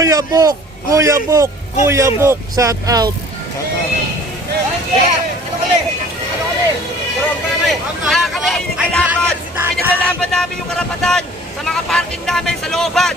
Kuya Bok! Kuya Bok! Kuya Bok! Shout out! Kami ay laban! Pinaglalaban namin yung karapatan sa mga parking namin sa looban!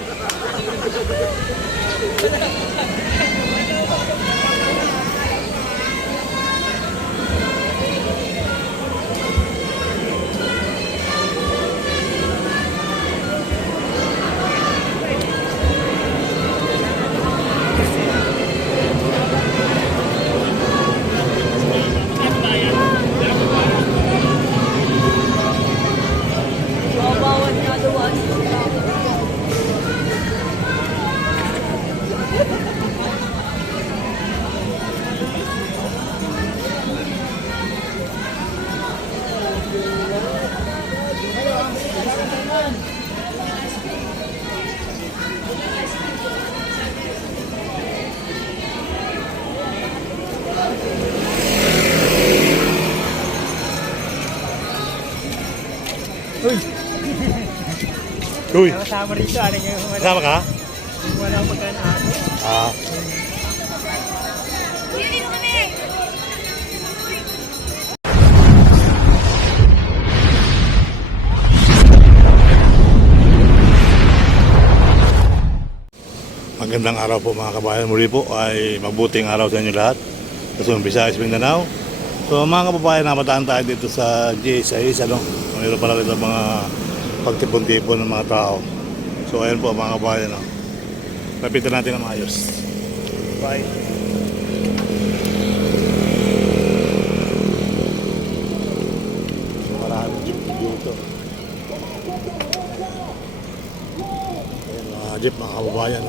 Uy! Kasama rito, ano yung wala, Kasama ka? wala magkano. Ah. Magandang araw po mga kabayan. Muli po ay mabuting araw sa inyo lahat. Sa Visayas, Mindanao. So mga kababayan, namataan tayo dito sa GSIS. Mayroon pala rito mga pagtipon-tipon ng mga tao. So ayan po mga kabayan. Lapitan natin ang maayos. Bye. So maraming jeep dito. Ayan mga jeep mga kababayan.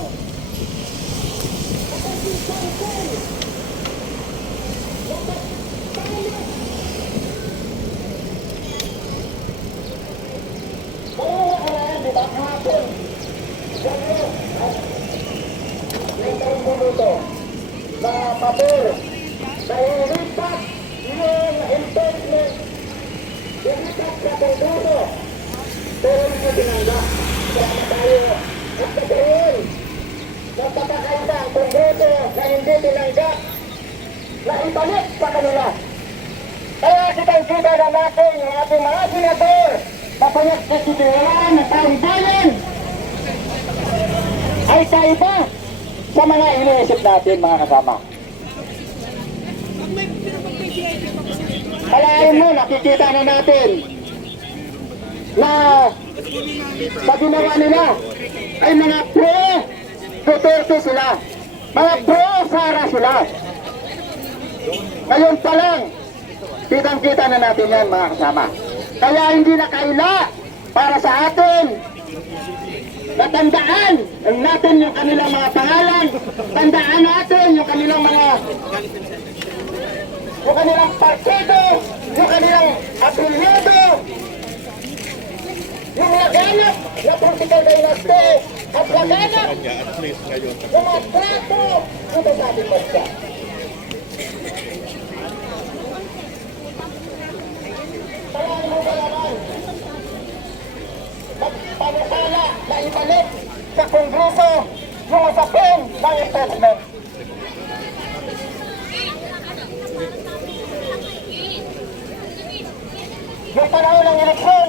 na pabor na ilipat yung investment ilipat sa Kongreso pero hindi tinanggap kaya tayo at kasayin nagpapakaisa ang Kongreso na hindi tinanggap na ibalik sa kanila kaya kitang-kita na natin yung ating mga senador na pinagsasitiwan ng taong bayan ay kaiba sa mga iniisip natin mga kasama. Kalahin mo, nakikita na natin na sa ginawa nila ay mga pro Duterte sila, mga pro Sara sila. Ngayon pa lang, kitang-kita na natin yan mga kasama. Kaya hindi na kaila para sa atin natandaan natin yung kanilang mga pangalan, tandaan natin yung kanilang partido, yung kanilang apelyido, yung laganap na political dynasty at laganap yung mga trato dito sa ating bansa. Kaya mo ba naman panukala na ibalik sa Kongreso yung usapin ng investment. Yung panahon ng eleksyon,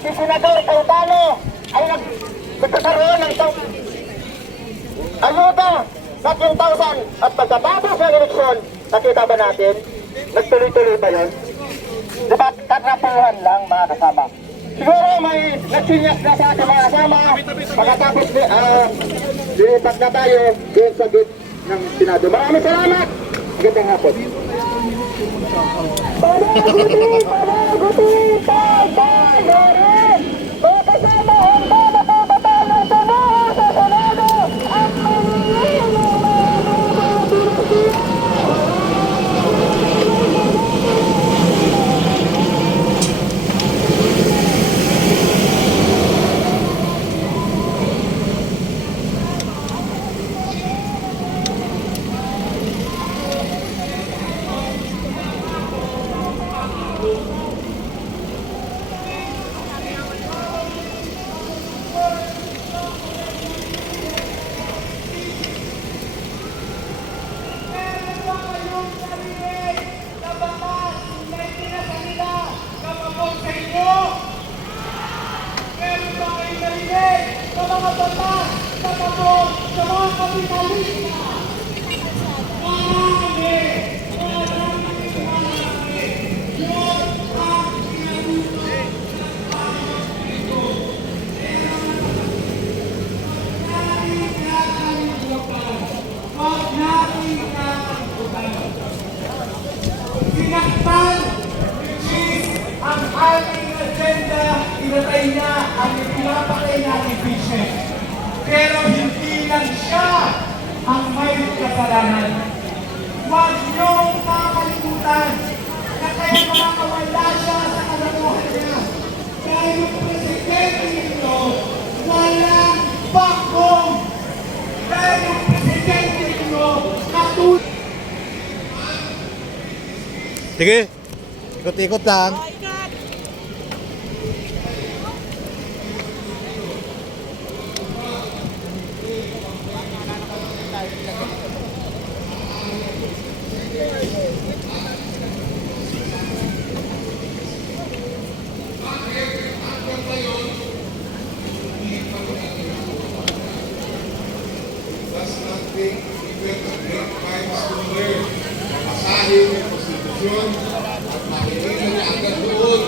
si Senador Cayetano ay nagkakaroon ng ayuda na 10,000 at pagkatapos ng eleksyon, nakita ba natin? Nagtuloy-tuloy ba yun? Diba katrapuhan lang mga kasama? Siguro may nagsinyas na sa ating mga kasama pagkatapos lilipat na tayo doon sa gate ng Senado. Maraming salamat! Magandang hapon. Mga kasama, handa na papatay ng Senado sa Senado at maningin ng mga Pilipino. mga batas na pabor sa mga kapitalista. Marami! Yun ang pinatutunan ng bayan ito. Huwag natin kakalimutan. Sinaktan, which is ang ating agenda, inatay niya ang pinapakay na impeachment. Pero hindi lang siya ang may kasalanan. Huwag niyong kakalimutan na kaya makakawala siya sa kalamuhan niya. Dahil yung presidente nito, walang bakong. Dahil yung presidente nito, katulad. Sige, ikot-ikot lang. Basahin yung konstitusyon at makikita niya agad doon.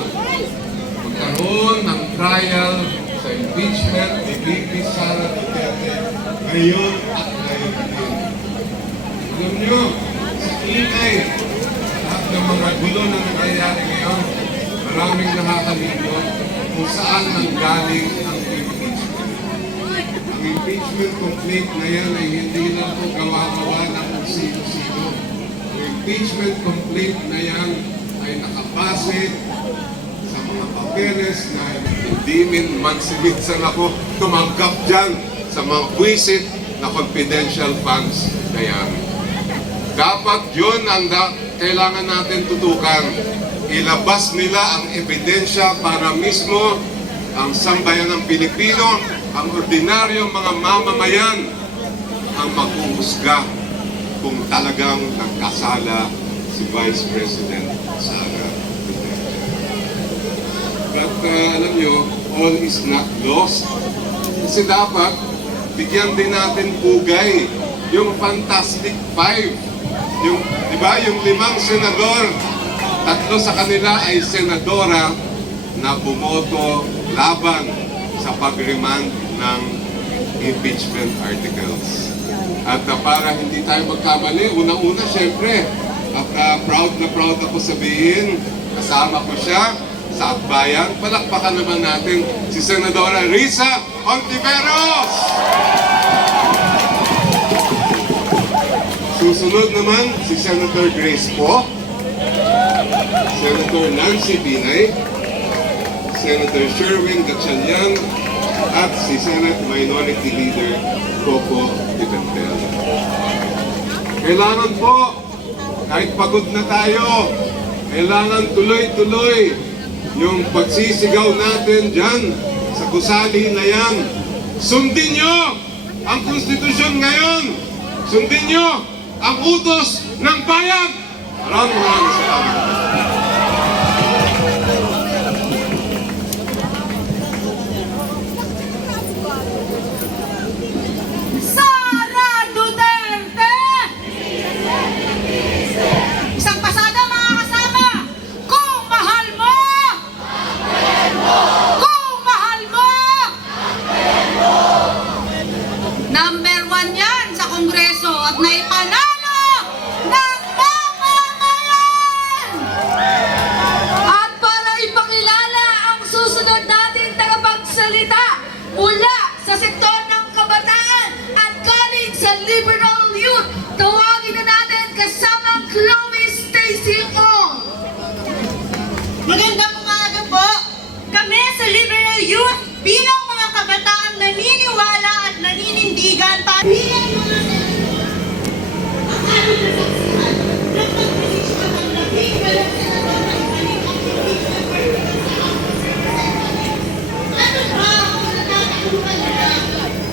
Magkaroon ng trial sa impeachment ni VP Sara Duterte ngayon at ngayon din. Alam niyo, sa ingay, lahat ng mga gulo na nangyayari ngayon, maraming nakakalimot kung saan nanggaling ang impeachment. Ang impeachment complaint na yan ay hindi lang po gawa-gawa ng kung sino-sino. Ang impeachment complaint na yan ay nakabase sa mga papeles na hindi man si Minsan ako tumanggap dyan sa mga buwisit na confidential funds na yan. Dapat yun ang kailangan natin tutukan. Ilabas nila ang ebidensya para mismo ang sambayan ng Pilipino, ang ordinaryong mga mamamayan ang maghuhusga kung talagang nagkasala si Vice President Sara Duterte. But alam nyo, all is not lost. Kasi dapat bigyan din natin pugay yung Fantastic Five. Yung, di ba, yung 5 senador, 3 sa kanila ay senadora na bumoto laban sa pag-remand ng impeachment articles. At para hindi tayo magkamali, unang-una syempre, at proud ako sabihin, kasama ko siya sa Akbayan. Palakpakan naman natin si Senadora Risa Hontiveros! Susunod naman si Senator Grace Poe, Senator Nancy Binay, Senator Sherwin Gatchalian, at si Senate Minority Leader Coco Pimentel. Kailangan po, kahit pagod na tayo, kailangan tuloy-tuloy yung pagsisigaw natin dyan sa gusali na yan. Sundin nyo ang konstitusyon ngayon! Sundin nyo ang utos ng bayan! Maraming salamat. Sara Duterte! Isang pasada mga kasama! Kung mahal mo! Kung mahal mo! Number 1 yan sa Kongreso at naipanalo ng mamamayan! At para ipakilala ang susunod nating tagapagsalita mula sa sektor ng kabataan at galing sa Liberal Youth, tawagin na natin kasama Chloe Stacy Ong. Magandang umaga po! Kami sa Liberal Youth bilang mga kabataang naniniwala at naninindigan para bilang mga senador ang aming nasaksihan ng pagpasisyon ng labing walang senador ng kanilang impeachment purposes sa House of Representatives. Ano ba ang nagkakakupan nila?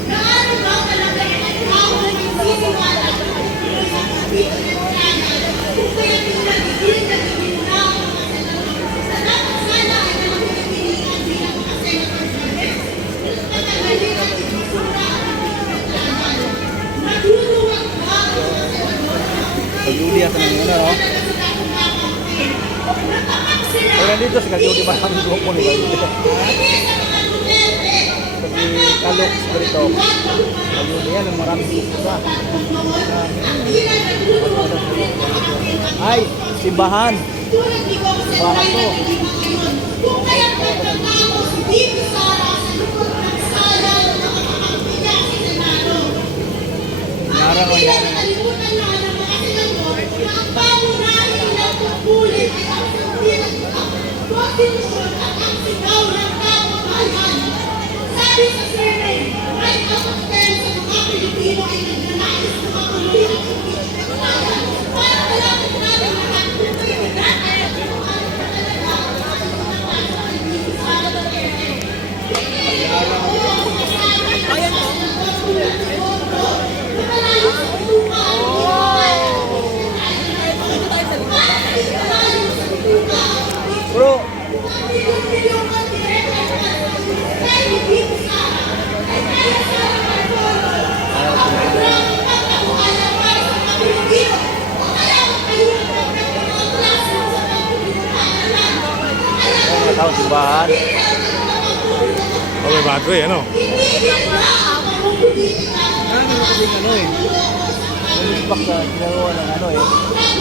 Na ano ba talaga ang tao na nagsisiwala sa pagpapatuloy sa impeachment trial kung kaya pinagigil na gimina ang mga senador sa dapat sana ay mga pinipilihan bilang mga senador na rin. Matagaling at buhok mo nila. Kasi kalok dito. Ayun yan, ang maraming isa. Ay, simbahan. Simbahan to. Kung kaya nagtatako si Bibi Sara sa loob ng sala ng nakakapagpila sa Senado. Ang pinagkalimutan na ng mga senador na ang pamunahin nilang tungkulin ay ang pagpilang ng konstitusyon at ang sigaw ng kababayan. Sabi sa survey, 9 out of 10 sa mga Pilipino ay nagnanais na makaluhin ang impeachment trial para malaman namin lahat kung kayo dati at kung ano na talaga ang mga pinagkakaroon ni Bibi Sara Duterte. Bro, tao simbahan. Oh, may battery, ano? Ano eh. Nalusbak sa ginagawa ng ano eh.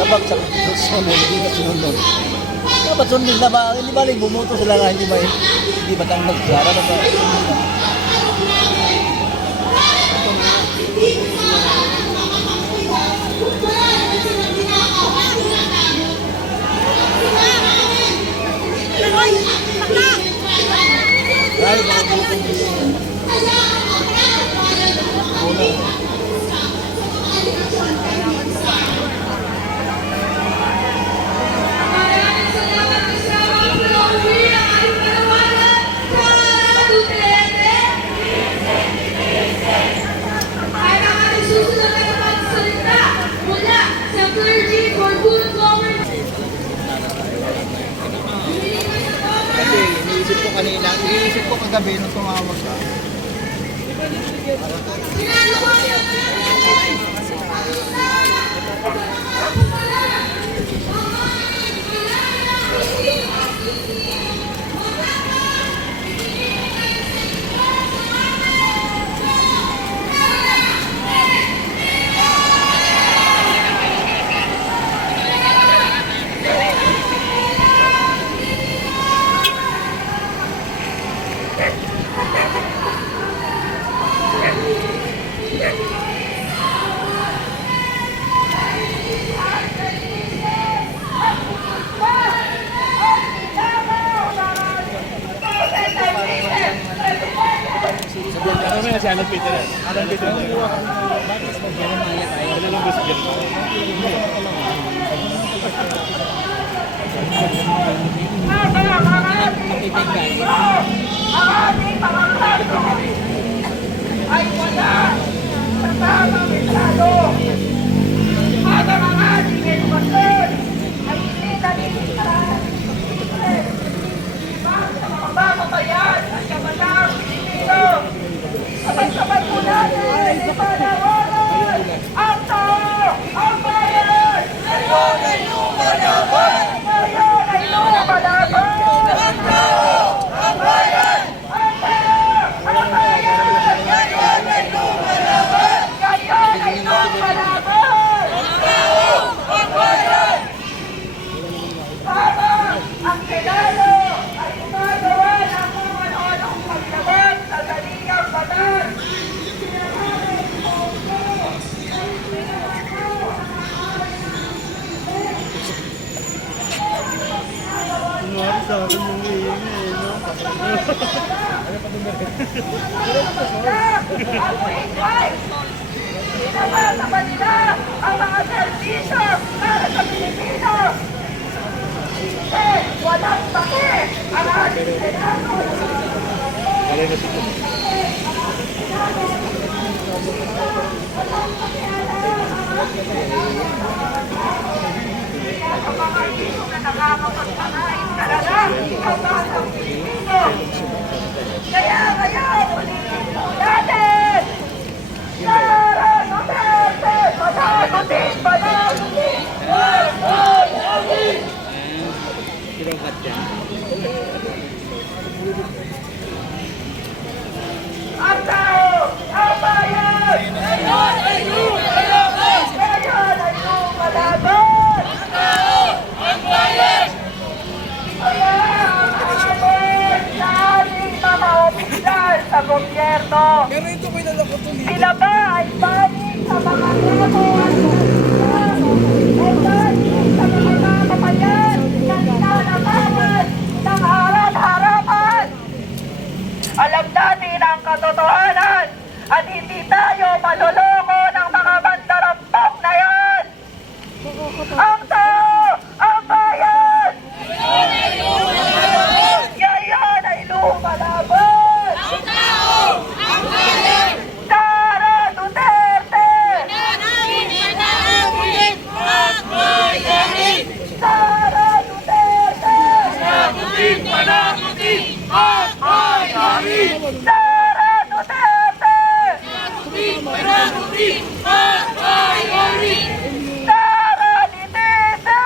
Labag sa sunod, hindi na sunod. Dapat sunod na ba? Hindi ba lang bumoto sila nga, hindi ba tang nagsara na ba? Ay, kasi iniisip ko kagabi nung tumawag ka. Ano na si Alan Peter? Alan Peter. Ay wala sa tamang estado. At ang ating edukasyon ay hindi naninisahan sa mga mamamayan at kabatang Pilipino. Sabay-sabay po natin ipanawagan ang tao, ang bayan! Ngayon ay lumalaban! Ngayon ay lumalaban! Ang tao, ang bayan! Ang bayan! Ang bayan! Ngayon ay lumalaban! Ngayon ay lumalaban! Ang tao, ang bayan! Habang ang Senado ay gumagawa ng kung ano-anong paglaban sa saligang batas. Sinasama nila ang mga serbisyo para sa Pilipino. Kasi walang pake ang ating Senado. Ang mga isyo na nakakapagpakain talaga ang batang Pilipino. Kaya ngayon, ulitin po natin! Sara Duterte! Panagutin! Panagutin! Panagutin! sa gobyerno. Pero ito may lalako to dito. Sila ba ay balik sa mga remote? Ay balik sa mga mamamayan na ninanakawan ng harap-harapan? Alam natin ang katotohanan at hindi tayo maloloko ng mga bandarampok na yan. Ang tao, ang bayan! Ngayon ay lumalaban! Ang tao! Ang bayan! Sara Duterte! Nananagulit at bayanin! Sara Duterte! Panagutin! Panagutin at bayanin! Sara Duterte! Panagutin! Panagutin at bayanin! Sara Litese!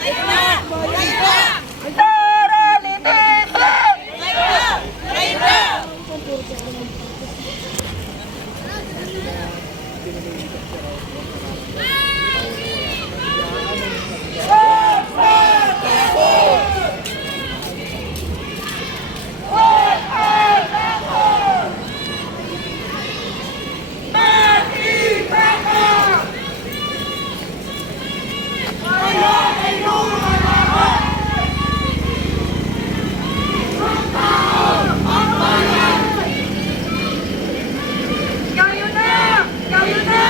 Layla! Layla! Sara Litese! Layla! Layla! Kayo na! Kayo na! Kayo na!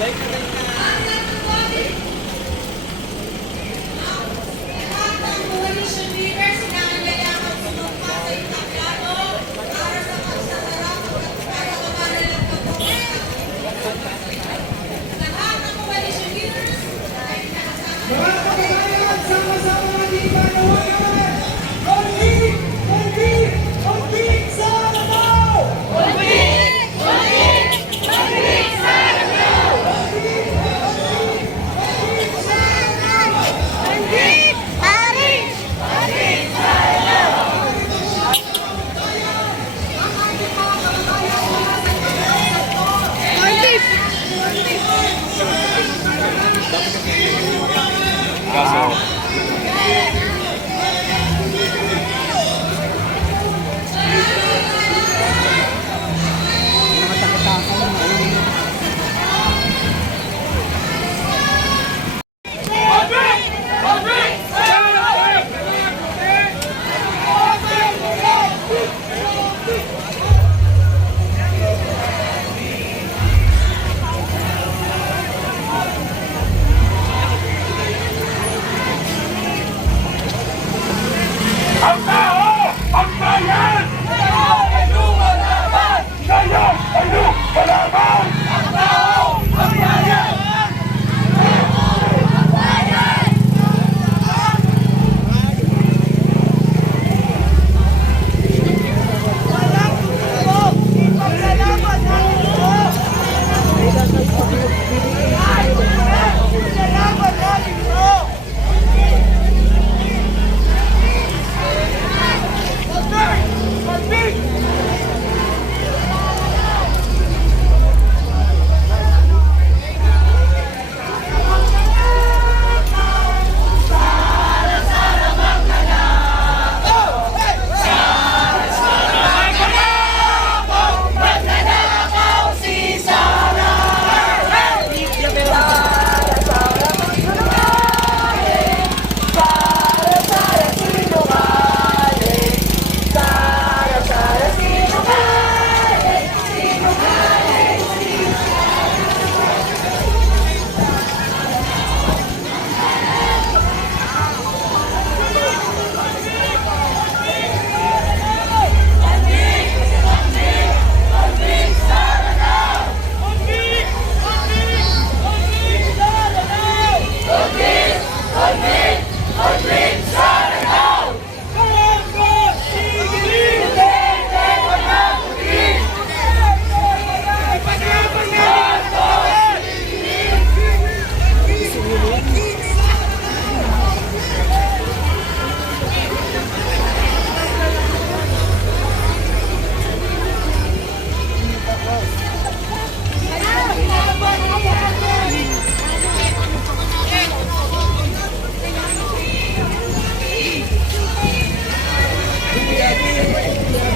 Coalition leaders na kailangan sumumpa sa entablado para sa pagsasarap para mapanalang lahat ng coalition leaders ay nakasama. Mga kababayan, sama-sama natin panawagan! Konting! Konting! Konting sa Lanao! Ang tao! Ang bayan! Sa'yo ay lumalaban! Sa'yo ay lumalaban! Ang tao! Ang bayan!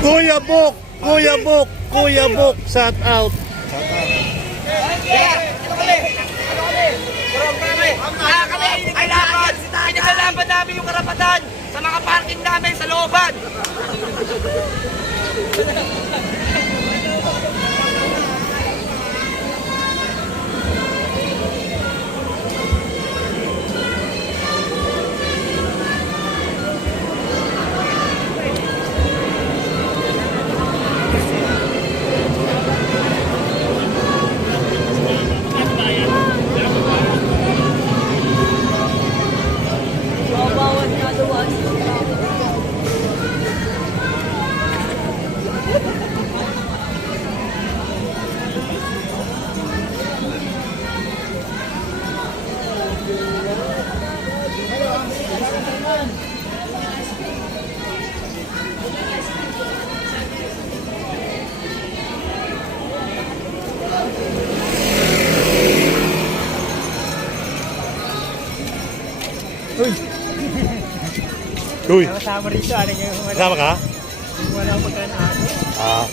Kuya Bok! Kuya Bok! Kuya Bok! Shout out! Pinagalaban namin yung karapatan sa mga parking namin sa looban. Uy! Kasama rito, ano yung Kasama ka? wala magkano. Ah.